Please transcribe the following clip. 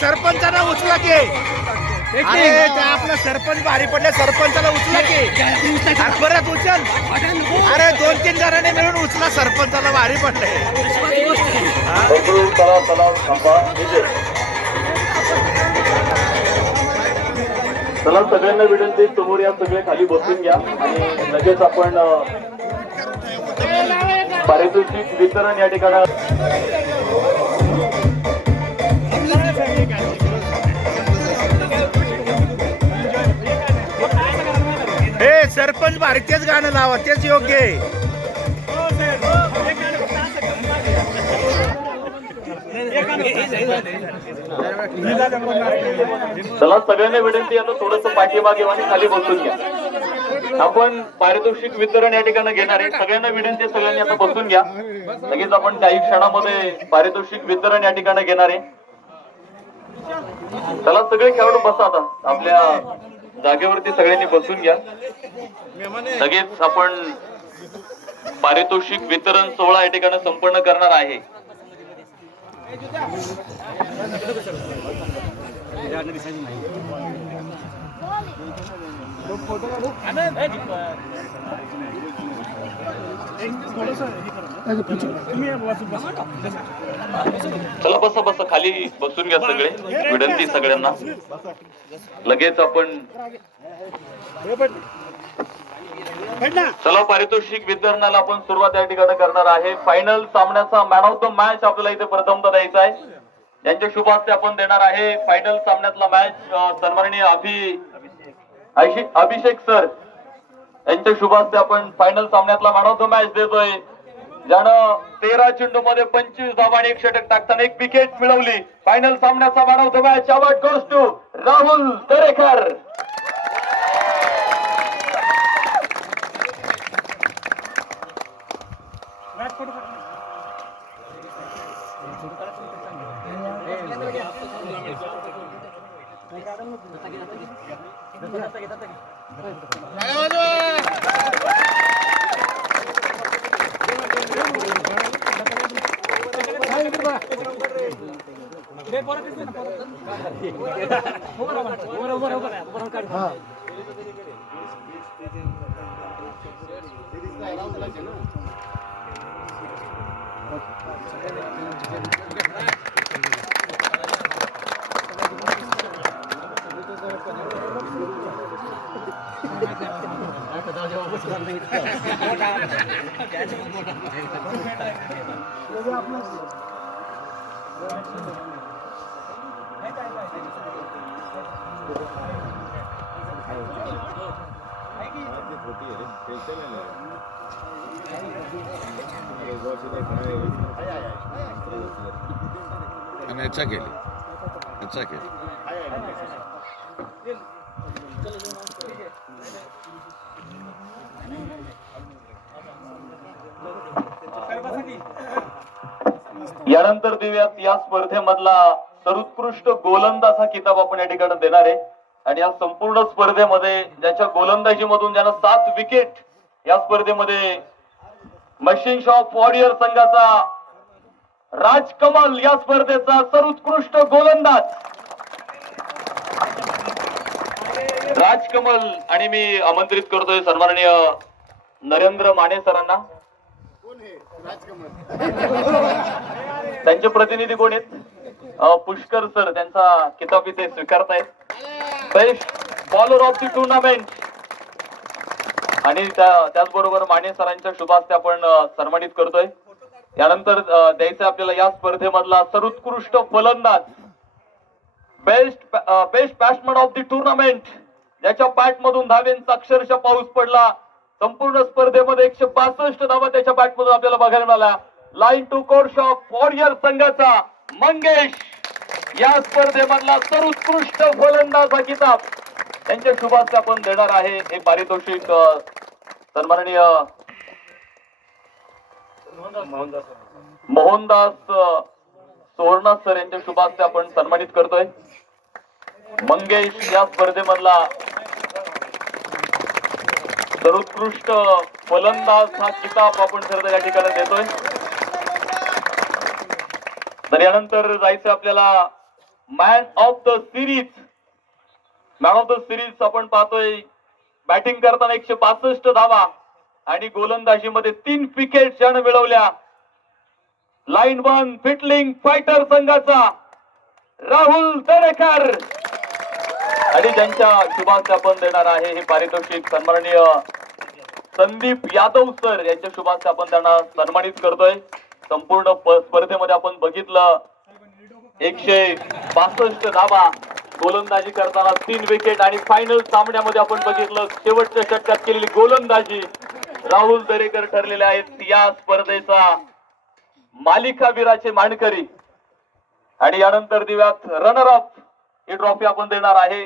सरपंचाला उचला की अरे त्या आपला सरपंच भारी पडले सरपंचाला उचला की अरे परत उचल अरे 2-3 जणांनी मिळून उचला सरपंचाला भारी पडले चला सगळ्यांना विनंती समोर या सगळे खाली बसून घ्या आणि लगेच आपण पारितोषिक वितरण या ठिकाणी हे सरपंच भारी तेच गाणं लावा तेच योग्य आहे चला सगळ्यांना विनंती आता थोडस पाठीमागे आणि खाली बसून घ्या आपण पारितोषिक वितरण या ठिकाणी घेणार आहे सगळ्यांना विनंती सगळ्यांनी आता बसून घ्या लगेच आपण काही क्षणामध्ये पारितोषिक वितरण या ठिकाणी घेणार आहे चला सगळे खेळाडू बसा आता आपल्या जागेवरती सगळ्यांनी बसून घ्या लगेच आपण पारितोषिक वितरण सोहळा या ठिकाणी संपन्न करणार आहे चला बसा बसा खाली बसून घ्या सगळे विनंती सगळ्यांना लगेच आपण चला पारितोषिक वितरणाला आपण सुरुवात या ठिकाणी करणार आहे फायनल सामन्याचा मॅन ऑफ द मॅच आपल्याला इथे प्रथमतः द्यायचा आहे यांच्या शुभ हस्ते आपण देणार आहे फायनल सामन्यातला मॅच सन्माननीय अभिषेक सर यांच्या शुभ हस्ते आपण फायनल सामन्यातला मॅन ऑफ द मॅच देतोय ज्यानं 13 चेंडू मध्ये 25 धावा आणि 1 षटक टाकताना 1 विकेट मिळवली फायनल सामन्याचा man of the match award goes to Rahul Darekar अच्छा केली अच्छा केली यानंतर देऊयात या स्पर्धेमधला सर्वोत्कृष्ट गोलंदाज हा किताब आपण या ठिकाणी देणार आहे आणि या संपूर्ण स्पर्धेमध्ये ज्याच्या गोलंदाजीमधून ज्यानं 7 विकेट या स्पर्धेमध्ये मशीन शॉप वॉरियर संघाचा राजकमल या स्पर्धेचा सर्वोत्कृष्ट गोलंदाज राजकमल आणि मी आमंत्रित करतोय सन्माननीय नरेंद्र माने सरांना त्यांचे प्रतिनिधी कोण आहेत पुष्कर सर त्यांचा किताब इथे स्वीकारतायत best bowler of the tournament आणि त्याचबरोबर माने सरांच्या शुभ हस्ते आपण सन्मानित करतोय यानंतर द्यायचं आपल्याला या स्पर्धेमधला सर्वोत्कृष्ट फलंदाज best batsman of the tournament ज्याच्या बॅट मधून धावेंचा अक्षरशः पाऊस पडला संपूर्ण स्पर्धेमध्ये 162 धावा त्याच्या बॅट मधून आपल्याला बघायला मिळाला line to course of warrior संघाचा मंगेश या स्पर्धेमधला सर्वोत्कृष्ट फलंदाज हा किताब त्यांच्या शुभ हस्ते आपण देणार आहे हे पारितोषिक सन्माननीय मोहनदास सुवर्णा सर यांच्या शुभ हस्ते आपण सन्मानित करतोय मंगेश या स्पर्धेमधला सर्वोत्कृष्ट फलंदाज हा किताब आपण सर या ठिकाणी देतोय तर यानंतर जायचं आपल्याला man of the series. Man of the series आपण पाहतोय बॅटिंग करताना 165 धावा आणि गोलंदाजीमध्ये 3 विकेट ज्यानं मिळवल्या. लाईन 1 फिटलिंग फायटर संघाचा राहुल दरेकर आणि ज्यांच्या शुभास्थापन देणार आहे हे पारितोषिक सन्माननीय संदीप यादव सर यांच्या शुभास्थापन त्यांना सन्मानित करतोय. संपूर्ण स्पर्धेमध्ये आपण बघितलं 162 धावा, गोलंदाजी करताना 3 विकेट आणि फायनल सामन्यामध्ये आपण बघितलं शेवटच्या षटकात केलेली गोलंदाजी. राहुल दरेकर ठरलेले आहेत या स्पर्धेचा मालिकावीराचे मानकरी. आणि यानंतर दिव्यात रनर अप ही ट्रॉफी आपण देणार आहे